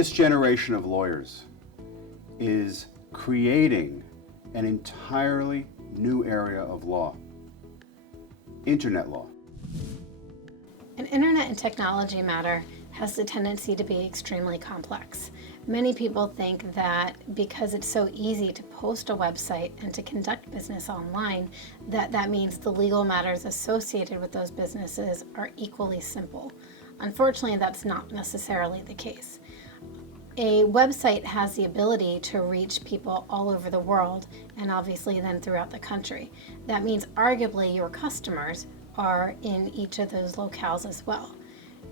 This generation of lawyers is creating an entirely new area of law, internet law. An internet and technology matter has the tendency to be extremely complex. Many people think that because it's so easy to post a website and to conduct business online, that means the legal matters associated with those businesses are equally simple. Unfortunately, that's not necessarily the case. A website has the ability to reach people all over the world and obviously then throughout the country. That means arguably your customers are in each of those locales as well.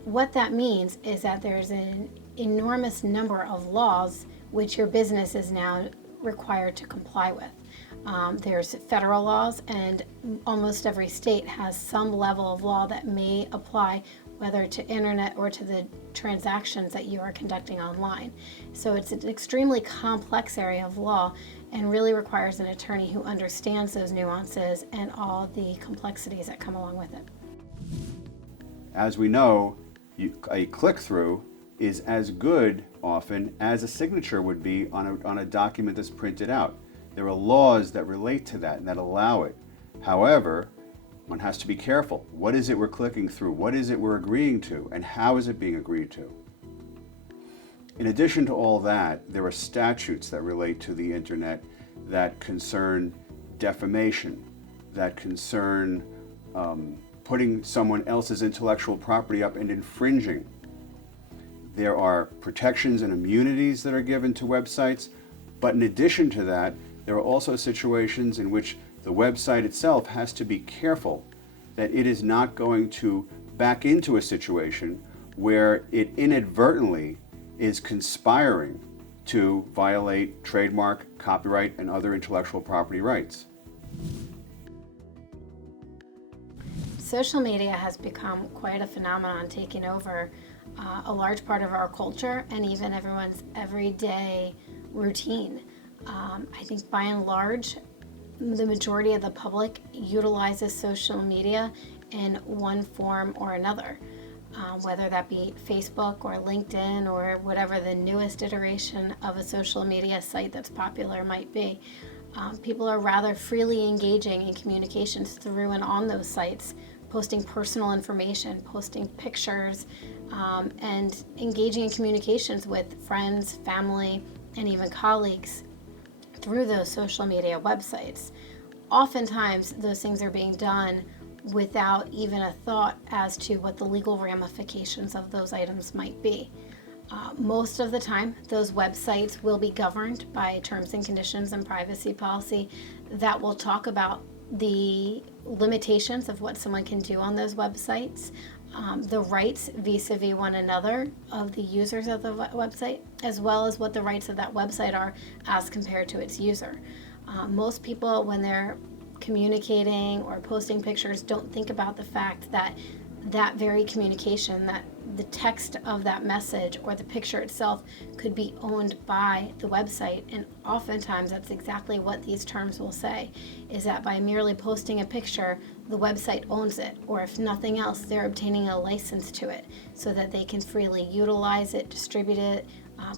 What that means is that there's an enormous number of laws which your business is now required to comply with. There's federal laws, and almost every state has some level of law that may apply whether to internet or to the transactions that you are conducting online. So it's an extremely complex area of law and really requires an attorney who understands those nuances and all the complexities that come along with it. As we know, a click-through is as good often as a signature would be on a document that's printed out. There are laws that relate to that and that allow it. However, one has to be careful. What is it we're clicking through? What is it we're agreeing to? And how is it being agreed to? In addition to all that, there are statutes that relate to the internet that concern defamation, that concern putting someone else's intellectual property up and infringing. There are protections and immunities that are given to websites, but in addition to that, there are also situations in which the website itself has to be careful that it is not going to back into a situation where it inadvertently is conspiring to violate trademark, copyright, and other intellectual property rights. Social media has become quite a phenomenon, taking over a large part of our culture and even everyone's everyday routine. I think by and large, the majority of the public utilizes social media in one form or another, whether that be Facebook or LinkedIn or whatever the newest iteration of a social media site that's popular might be. People are rather freely engaging in communications through and on those sites, posting personal information, posting pictures, and engaging in communications with friends, family, and even colleagues through those social media websites. Oftentimes, those things are being done without even a thought as to what the legal ramifications of those items might be. Most of the time, those websites will be governed by terms and conditions and privacy policy that will talk about the limitations of what someone can do on those websites, the rights vis-a-vis one another of the users of the website, as well as what the rights of that website are as compared to its user. Most people, when they're communicating or posting pictures, don't think about the fact that that very communication, that the text of that message or the picture itself could be owned by the website. And oftentimes that's exactly what these terms will say, is that by merely posting a picture, the website owns it, or if nothing else, they're obtaining a license to it so that they can freely utilize it, distribute it,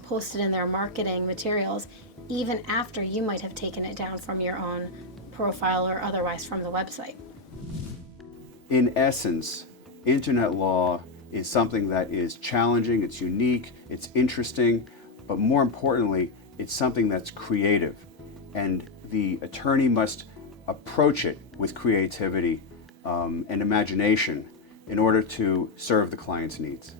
post it in their marketing materials, even after you might have taken it down from your own profile or otherwise from the website. In essence, internet law is something that is challenging, it's unique, it's interesting, but more importantly, it's something that's creative. And the attorney must approach it with creativity and imagination in order to serve the client's needs.